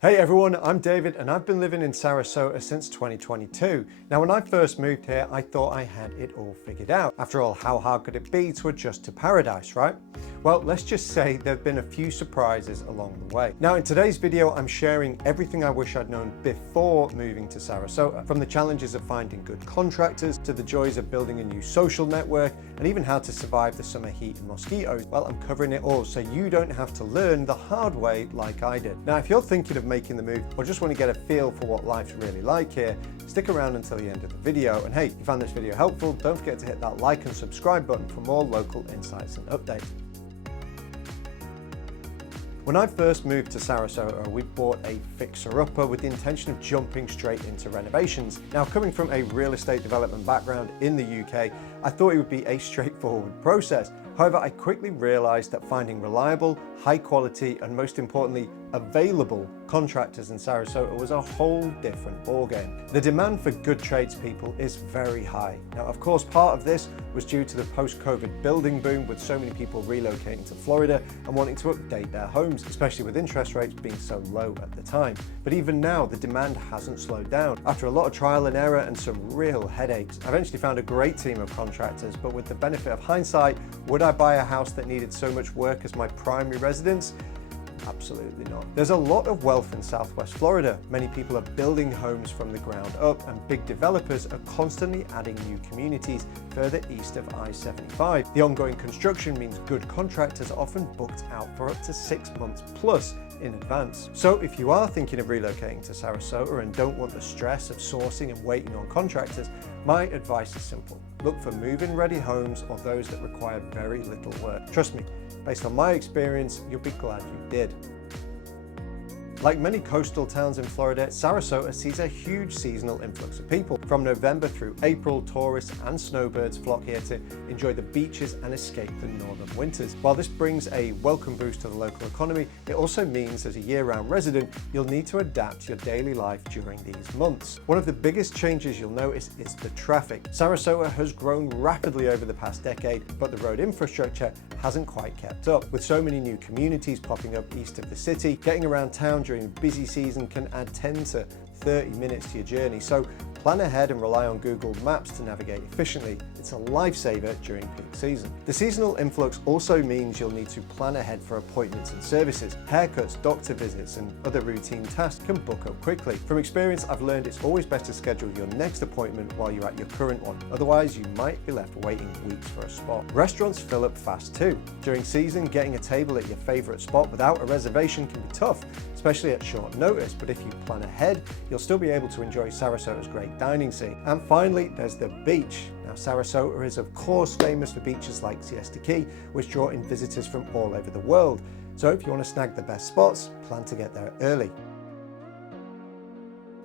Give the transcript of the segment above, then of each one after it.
Hey everyone, I'm David and I've been living in Sarasota since 2022. Now when I first moved here, I thought I had it all figured out. After all, how hard could it be to adjust to paradise, right? Well, let's just say there have been a few surprises along the way. Now in today's video, I'm sharing everything I wish I'd known before moving to Sarasota. From the challenges of finding good contractors, to the joys of building a new social network, and even how to survive the summer heat and mosquitoes. Well, I'm covering it all so you don't have to learn the hard way like I did. Now, if you're thinking of making the move or just want to get a feel for what life's really like here, stick around until the end of the video. And hey, if you found this video helpful, don't forget to hit that like and subscribe button for more local insights and updates. When I first moved to Sarasota, we bought a fixer-upper with the intention of jumping straight into renovations. Now, coming from a real estate development background in the UK, I thought it would be a straightforward process. However, I quickly realized that finding reliable, high quality, and most importantly, available contractors in Sarasota was a whole different ballgame. The demand for good tradespeople is very high. Now, of course, part of this was due to the post-COVID building boom, with so many people relocating to Florida and wanting to update their homes, especially with interest rates being so low at the time. But even now, the demand hasn't slowed down. After a lot of trial and error and some real headaches, I eventually found a great team of contractors, but with the benefit of hindsight, would I buy a house that needed so much work as my primary residence? Absolutely not. There's a lot of wealth in Southwest Florida. Many people are building homes from the ground up, and big developers are constantly adding new communities further east of I-75. The ongoing construction means good contractors are often booked out for up to 6 months plus in advance. So if you are thinking of relocating to Sarasota and don't want the stress of sourcing and waiting on contractors, my advice is simple. Look for move-in ready homes or those that require very little work. Trust me, based on my experience, you'll be glad you did. Like many coastal towns in Florida, Sarasota sees a huge seasonal influx of people. From November through April, tourists and snowbirds flock here to enjoy the beaches and escape the northern winters. While this brings a welcome boost to the local economy, it also means as a year-round resident, you'll need to adapt your daily life during these months. One of the biggest changes you'll notice is the traffic. Sarasota has grown rapidly over the past decade, but the road infrastructure hasn't quite kept up. With so many new communities popping up east of the city, getting around town during busy season can add 10 to 30 minutes to your journey. So plan ahead and rely on Google Maps to navigate efficiently. It's a lifesaver during peak season. The seasonal influx also means you'll need to plan ahead for appointments and services. Haircuts, doctor visits, and other routine tasks can book up quickly. From experience, I've learned it's always best to schedule your next appointment while you're at your current one. Otherwise, you might be left waiting weeks for a spot. Restaurants fill up fast too. During season, getting a table at your favorite spot without a reservation can be tough, especially at short notice, but if you plan ahead, you'll still be able to enjoy Sarasota's great dining scene. And finally, there's the beach. Now, Sarasota is of course famous for beaches like Siesta Key, which draw in visitors from all over the world. So if you want to snag the best spots, plan to get there early.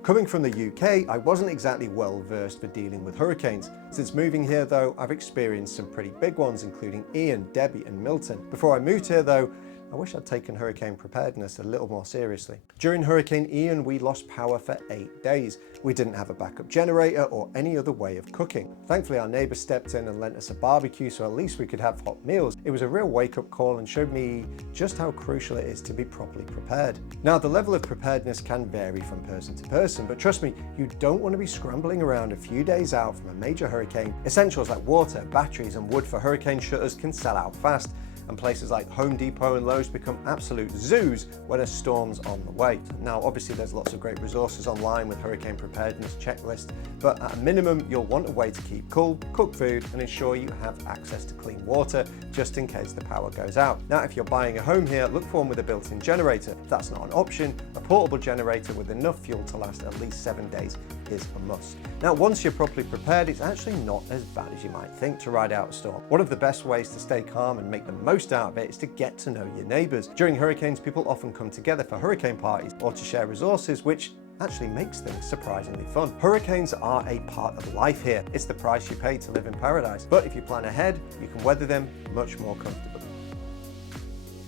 Coming from the UK, I wasn't exactly well versed for dealing with hurricanes. Since moving here though, I've experienced some pretty big ones, including Ian, Debbie and Milton. Before I moved here though, I wish I'd taken hurricane preparedness a little more seriously. During Hurricane Ian, we lost power for 8 days. We didn't have a backup generator or any other way of cooking. Thankfully, our neighbor stepped in and lent us a barbecue, so at least we could have hot meals. It was a real wake-up call and showed me just how crucial it is to be properly prepared. Now, the level of preparedness can vary from person to person, but trust me, you don't want to be scrambling around a few days out from a major hurricane. Essentials like water, batteries, and wood for hurricane shutters can sell out fast, and places like Home Depot and Lowe's become absolute zoos when a storm's on the way. Now, obviously there's lots of great resources online with hurricane preparedness checklists, but at a minimum, you'll want a way to keep cool, cook food, and ensure you have access to clean water just in case the power goes out. Now, if you're buying a home here, look for one with a built-in generator. If that's not an option, a portable generator with enough fuel to last at least 7 days is a must. Now, once you're properly prepared, it's actually not as bad as you might think to ride out a storm. One of the best ways to stay calm and make the most out of it is to get to know your neighbors. During hurricanes, people often come together for hurricane parties or to share resources, which actually makes things surprisingly fun. Hurricanes are a part of life here. It's the price you pay to live in paradise. But if you plan ahead, you can weather them much more comfortably.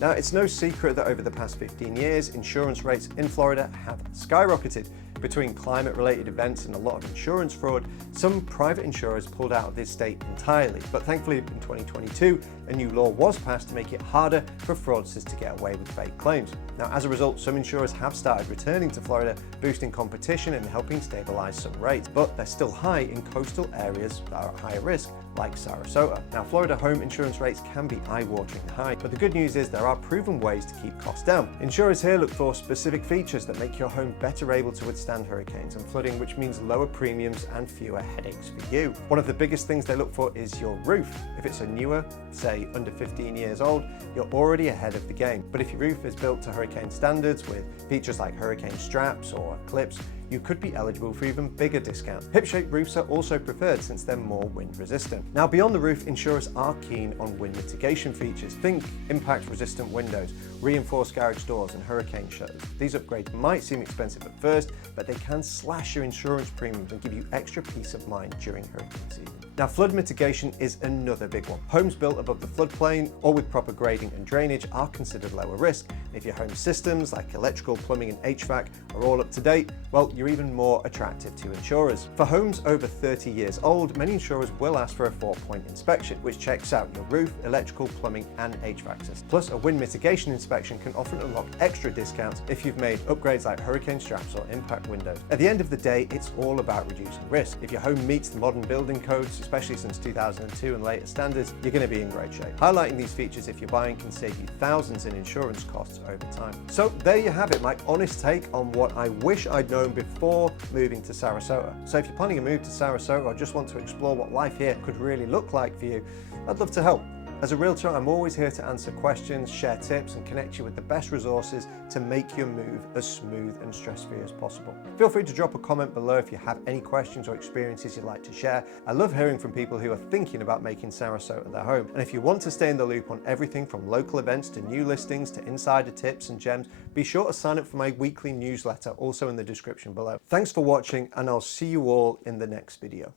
Now, it's no secret that over the past 15 years, insurance rates in Florida have skyrocketed. Between climate-related events and a lot of insurance fraud, some private insurers pulled out of this state entirely. But thankfully, in 2022, a new law was passed to make it harder for fraudsters to get away with fake claims. Now, as a result, some insurers have started returning to Florida, boosting competition and helping stabilize some rates. But they're still high in coastal areas that are at higher risk, like Sarasota. Now, Florida home insurance rates can be eye-wateringly high, but the good news is there are proven ways to keep costs down. Insurers here look for specific features that make your home better able to withstand hurricanes and flooding, which means lower premiums and fewer headaches for you. One of the biggest things they look for is your roof. If it's a newer, say under 15 years old, you're already ahead of the game. But if your roof is built to hurricane standards with features like hurricane straps or clips, you could be eligible for even bigger discounts. Hip-shaped roofs are also preferred since they're more wind resistant. Now, beyond the roof, insurers are keen on wind mitigation features. Think impact-resistant windows, reinforced garage doors, and hurricane shutters. These upgrades might seem expensive at first, but they can slash your insurance premiums and give you extra peace of mind during hurricane season. Now, flood mitigation is another big one. Homes built above the floodplain or with proper grading and drainage are considered lower risk. If your home systems like electrical, plumbing, and HVAC are all up to date, well, you're even more attractive to insurers. For homes over 30 years old, many insurers will ask for a 4-point inspection, which checks out your roof, electrical, plumbing, and HVAC system. Plus, a wind mitigation inspection can often unlock extra discounts if you've made upgrades like hurricane straps or impact windows. At the end of the day, it's all about reducing risk. If your home meets the modern building codes, especially since 2002 and later standards, you're going to be in great shape. Highlighting these features if you're buying can save you thousands in insurance costs over time. So there you have it, my honest take on what I wish I'd known before moving to Sarasota. So if you're planning a move to Sarasota or just want to explore what life here could really look like for you, I'd love to help. As a realtor, I'm always here to answer questions, share tips, and connect you with the best resources to make your move as smooth and stress-free as possible. Feel free to drop a comment below if you have any questions or experiences you'd like to share. I love hearing from people who are thinking about making Sarasota their home. And if you want to stay in the loop on everything from local events to new listings to insider tips and gems, be sure to sign up for my weekly newsletter, also in the description below. Thanks for watching, and I'll see you all in the next video.